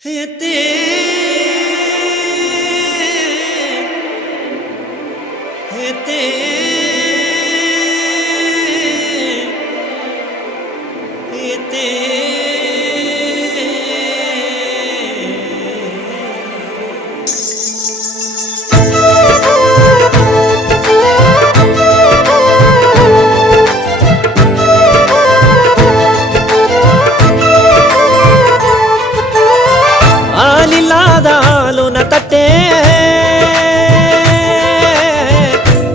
हेते हेते हेते ಹಾಲಿನ ತಟ್ಟೆ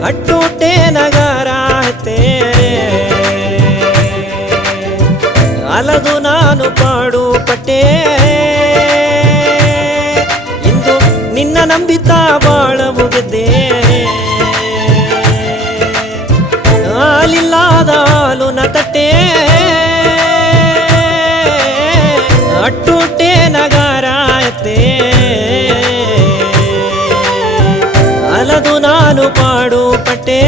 ಅಟ್ಟೂಟೆ ನಗರ ಅಲದು ನಾನು ಪಾಡು ಪಟ್ಟೆ ಇಂದು ನಿನ್ನ ನಂಬಿತಾ ಬಾಳ ಮುಗಿದ್ದೆ ಹಾಲಿಲ್ಲದ ಹಾಲುನ ತಟ್ಟೆ ಅಟ್ಟೂಟೆ ನಗರ ಅಲದು ನಾನು ಪಾಡು ಪಟ್ಟೆ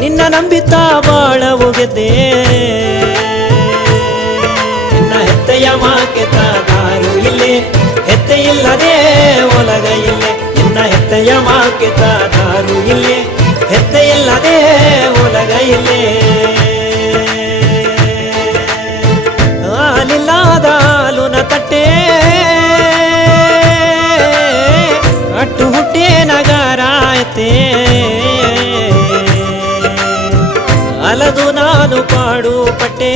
ನಿನ್ನ ನಂಬಿತಾ ಬಾಳ ಮುಗಿದ್ದೆ ನಿನ್ನ ಹೆತ್ತೆಯ ಮಾಕೆತ ದಾರು ಇಲ್ಲೇ ಹೆತ್ತೆ ಇಲ್ಲದೆ ಒಲಗ ಇಲ್ಲೇ ನಿನ್ನ ಹೆತ್ತೆಯ ಮಾಕೆತ ದಾರು ಇಲ್ಲೇ ಹೆತ್ತೆ ಇಲ್ಲದೆ ಒಲಗ ಇಲ್ಲೇ ಹಾಲಿಲ್ಲದ ಹಾಲುನ ತಟ್ಟೆ ಅಟ್ಟು ಹುಟ್ಟೆ ನಗರ ಅಲದು ನಾನು ಪಾಡು ಪಟ್ಟೆ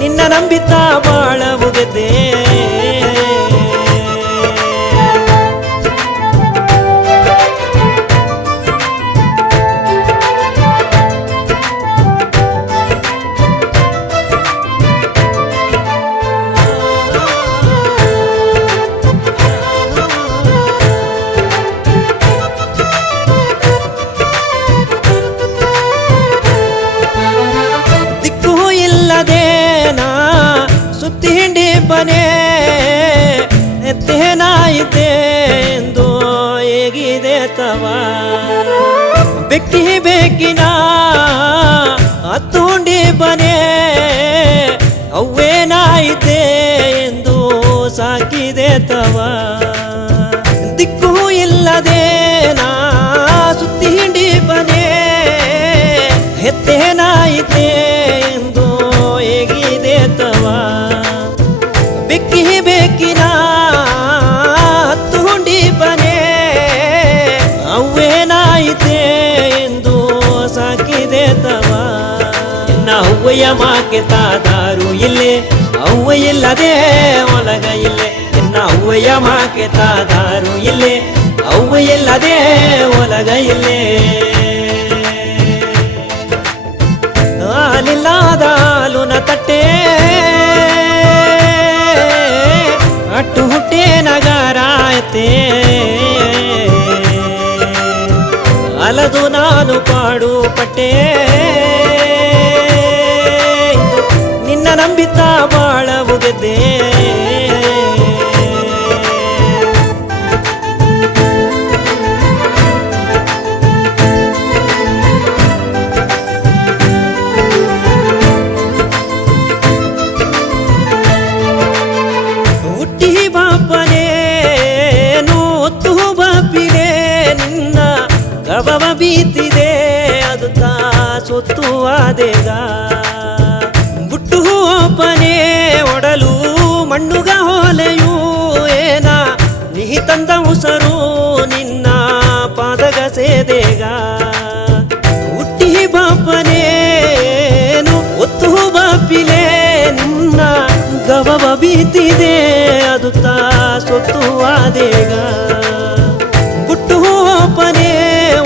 ನಿನ್ನ ನಂಬಿತಾ ಬಾಳ ಮುಗಿದ್ದೆ ಸುತ್ತಿ ಹಿಂಡಿ ಬನೆ ಎತ್ತೇನಾಯಿತೆ ಎಂದು ಹೇಗಿದೆ ತವ ಬೆಕ್ಕಿ ಬೆಕ್ಕಿನ ಹತ್ತುಂಡಿ ಬನೆ ಅವ್ವೇನಾಯಿತೆ ಎಂದು ಸಾಕಿದೆ ತವ ದಿಕ್ಕು ಇಲ್ಲದೆ ನಾ ಸುತ್ತಿ ಹಿಂಡಿ ಬನೆ ಎತ್ತೇನಾಯಿತೆ ಎಂದು ಹೇಗಿದೆ ತವ ಬೆಕ್ಕಿ ಬೆಕ್ಕಿನ ಹತ್ತುಂಡಿ ಬನೆ ಅವ್ವೇನಾಯಿತೆ ಎಂದು ಸಾಕಿದೆ ತವ ಇನ್ನ ಅವ್ವಯ್ಯ ಮಾಕೆತ ದಾರು ಇಲ್ಲೇ ಅವ್ವ ಇಲ್ಲದೆ ಒಲಗ ಇಲ್ಲೇ ಇನ್ನ ಅವ್ವಯ್ಯ ಮಾಕೆತ ದಾರು ಇಲ್ಲೇ ಅವ್ವ ಇಲ್ಲದೆ ಒಲಗ ಇಲ್ಲೇ ಹಾಲಿಲ್ಲದ ಹಾಲುನ ತಟ್ಟೆ ಅಟ್ಟು ಹುಟ್ಟೆ ನಗರ ಅಲದು ನಾನು ಪಾಡು ಪಟ್ಟೆ ನಿನ್ನ ನಂಬಿತಾ ಬಾಳ ಮುಗಿದ್ದೆ ಗಬವ ಬೀತಿದೆ ಅದು ತಾ ಸೊತ್ತು ಆದೇಗ ಬುಟ್ಟು ಒಬ್ಬನೇ ಒಡಲು ಮಣ್ಣುಗ ಹೋಲೆಯೂ ಏನ ನಿಹಿ ತಂದ ಉಸರು ನಿನ್ನ ಪಾದಗ ಸೇದೆಗ ಹುಟ್ಟಿ ಬಾಪನೇನು ಒತ್ತು ಬಾಪಿಲೆ ನಿನ್ನ ಗಬವ ಬೀತಿದೆ ಅದು ತಾ ಸೊತ್ತು ಆದೇಗ ಬುಟ್ಟು ಒಬ್ಬನೇ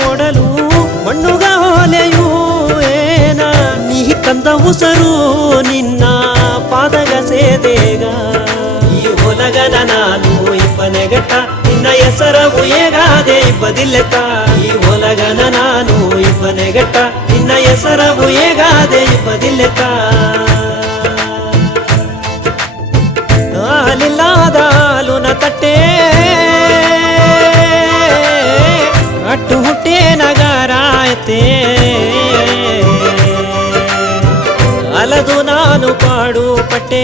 ಒಡಲು ಮಣ್ಣುಗ ಹೋಲೆಯೂ ಏನ ನೀ ತಂದ ಉಸರು ನಿನ್ನ ಪಾದಗ ಸೇದೆಗ ಈ ಒಲಗನ ನಾನು ಇಪ್ಪನೆಗಟ್ಟ ನಿನ್ನ ಹೆಸರವು ಏಗಾದೆ ಇಪ್ಪದಿಲ್ಲೆತ್ತ ಈ ಒಲಗನ ನಾನು ಇಪ್ಪನೆಗಟ್ಟ ನಿನ್ನ ಹೆಸರವು ಏಗಾದೆ ಇಪ್ಪದಿಲ್ಲೆತ್ತ ಹಾಲಿಲ್ಲದ ಹಾಲುನ ತಟ್ಟೆ ಅಟ್ಟು ಹುಟ್ಟೆ ನಗರ ಪಾಡು ಪಟ್ಟೆ